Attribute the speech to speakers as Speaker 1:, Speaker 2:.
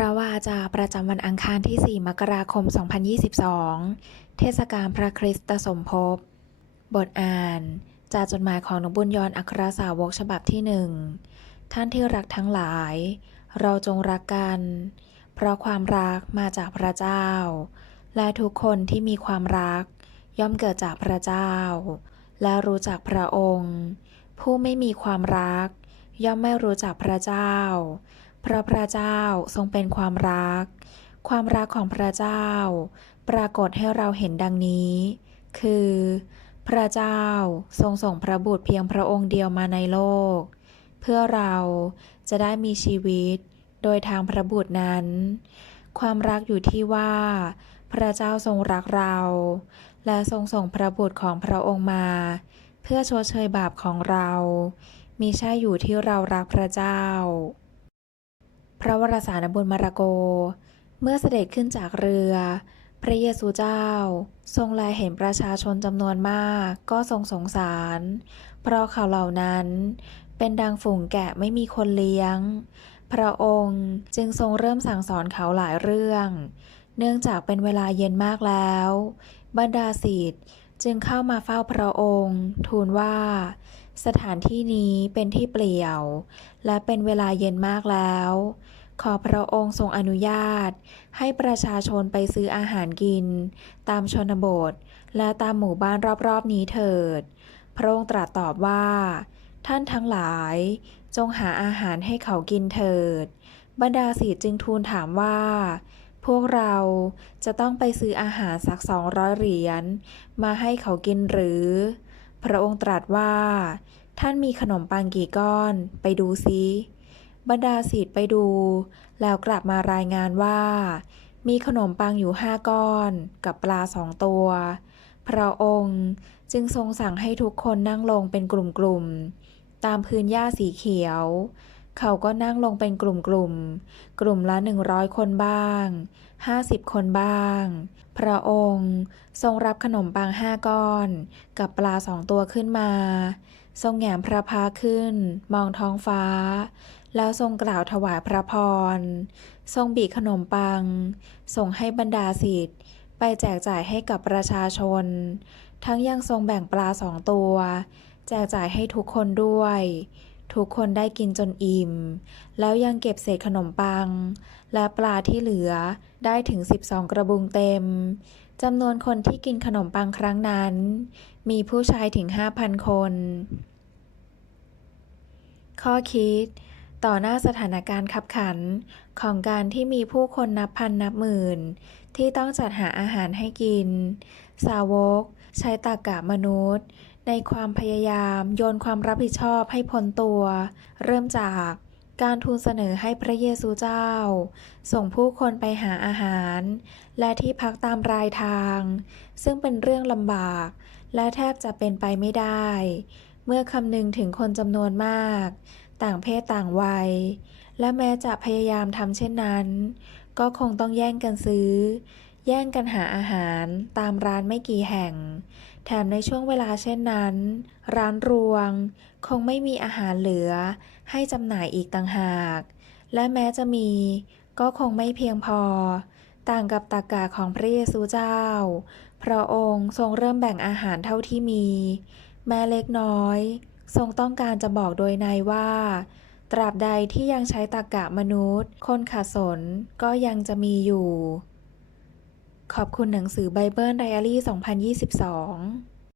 Speaker 1: พระวาจาประจำวันอังคารที่ 4 มกราคม 2022 เทศกาลพระคริสตสมภพ บทอ่าน จากจดหมายของหลวงบุญยอนอัครสาวกฉบับที่หนึ่ง ท่านที่รักทั้งหลาย เราจงรักกัน เพราะความรักมาจากพระเจ้า และทุกคนที่มีความรัก ย่อมเกิดจากพระเจ้า และรู้จักพระองค์ ผู้ไม่มีความรัก ย่อมไม่รู้จักพระเจ้า เพราะพระเจ้าทรงเป็นความรัก ความรักของพระเจ้า ปรากฏให้เราเห็นดังนี้ คือ พระเจ้าทรงส่งพระบุตรเพียงพระองค์เดียวมาในโลก เพื่อเราจะได้มีชีวิตโดยทางพระบุตรนั้น ความรักอยู่ที่ว่า พระเจ้าทรงรักเรา และทรงส่งพระบุตรของพระองค์มา เพื่อชดเชยบาปของเรา มีใช่อยู่ที่เรารักพระเจ้า พระวรสารบุญมารโก เมื่อเสด็จขึ้นจากเรือ พระเยซูเจ้า ทรงแลเห็นประชาชนจำนวนมาก ก็ทรงสงสาร เพราะเขาเหล่านั้น เป็นดังฝูงแกะไม่มีคนเลี้ยง พระองค์จึงทรงเริ่มสั่งสอนเขาหลายเรื่อง เนื่องจากเป็นเวลาเย็นมากแล้ว บรรดาศิษย์จึงเข้ามาเฝ้าพระองค์ ทูลว่า สถานที่นี้เป็นที่เปลี่ยว และเป็นเวลาเย็นมากแล้ว ขอพระองค์ทรงอนุญาต ให้ประชาชนไปซื้ออาหารกิน ตามชนบท และตามหมู่บ้านรอบๆนี้เถิด พระองค์ตรัสตอบว่า ท่านทั้งหลาย จงหาอาหารให้เขากินเถิด บรรดาศิษย์จึงทูลถามว่า พวกเราจะต้องไปซื้ออาหารสักสองร้อยเหรียญมาให้เขากินหรือ พระองค์ตรัสว่า ท่านมีขนมปังกี่ก้อน ไปดูซิบรรดาศิษย์ไปดู แล้วกลับมารายงานว่า มีขนมปังอยู่ห้าก้อนกับปลาสองตัว พระองค์จึงทรงสั่งให้ทุกคนนั่งลงเป็นกลุ่มๆ ตามพื้นหญ้าสีเขียว เขาก็นั่งลงเป็นกลุ่มๆกลุ่มละหนึ่งร้อยคนบ้างห้าสิบคนบ้าง พระองค์ทรงรับขนมปังห้าก้อน กับปลาสองตัวขึ้นมา ทรงแหงพระพักตร์ขึ้น มองท้องฟ้า แล้วทรงกล่าวถวายพระพร ทรงบีขนมปัง ส่งให้บรรดาศิษย์ไปแจกจ่ายให้กับประชาชน ทั้งยังทรงแบ่งปลาสองตัว แจกจ่ายให้ทุกคนด้วย ทุกคนได้กินจนอิ่ม แล้วยังเก็บเศษขนมปัง และปลาที่เหลือได้ถึง 12 กระบุงเต็มจำนวนคนที่กินขนมปังครั้งนั้น มีผู้ชายถึง 5,000 คน ข้อคิด ต่อหน้าสถานการณ์ขับขันของการที่มีผู้คนนับพันนับหมื่น ที่ต้องจัดหาอาหารให้กิน สาวก ใช้ตากะมนุษย์ ในความพยายามโยนความรับผิดชอบให้พ้นตัว เริ่มจากการทูลเสนอให้พระเยซูเจ้า ส่งผู้คนไปหาอาหาร และที่พักตามรายทาง ซึ่งเป็นเรื่องลำบาก และแทบจะเป็นไปไม่ได้ เมื่อคำนึงถึงคนจำนวนมาก ต่างเพศต่างวัย และแม้จะพยายามทำเช่นนั้น ก็คงต้องแย่งกันซื้อ แย่งกันหาอาหารตามร้านไม่กี่แห่ง แถมในช่วงเวลาเช่นนั้น ร้านรวง คงไม่มีอาหารเหลือ ให้จำหน่ายอีกต่างหาก และแม้จะมี ก็คงไม่เพียงพอ ต่างกับตากาของพระเยซูเจ้า พระองค์ทรงเริ่มแบ่งอาหารเท่าที่มี แม้เล็กน้อย ทรงต้องการจะบอกโดยในว่า ตราบใดที่ยังใช้ตากะมนุษย์ คนขัดสนก็ยังจะมีอยู่ ขอบคุณหนังสือไบเบิลไดอารี่ 2022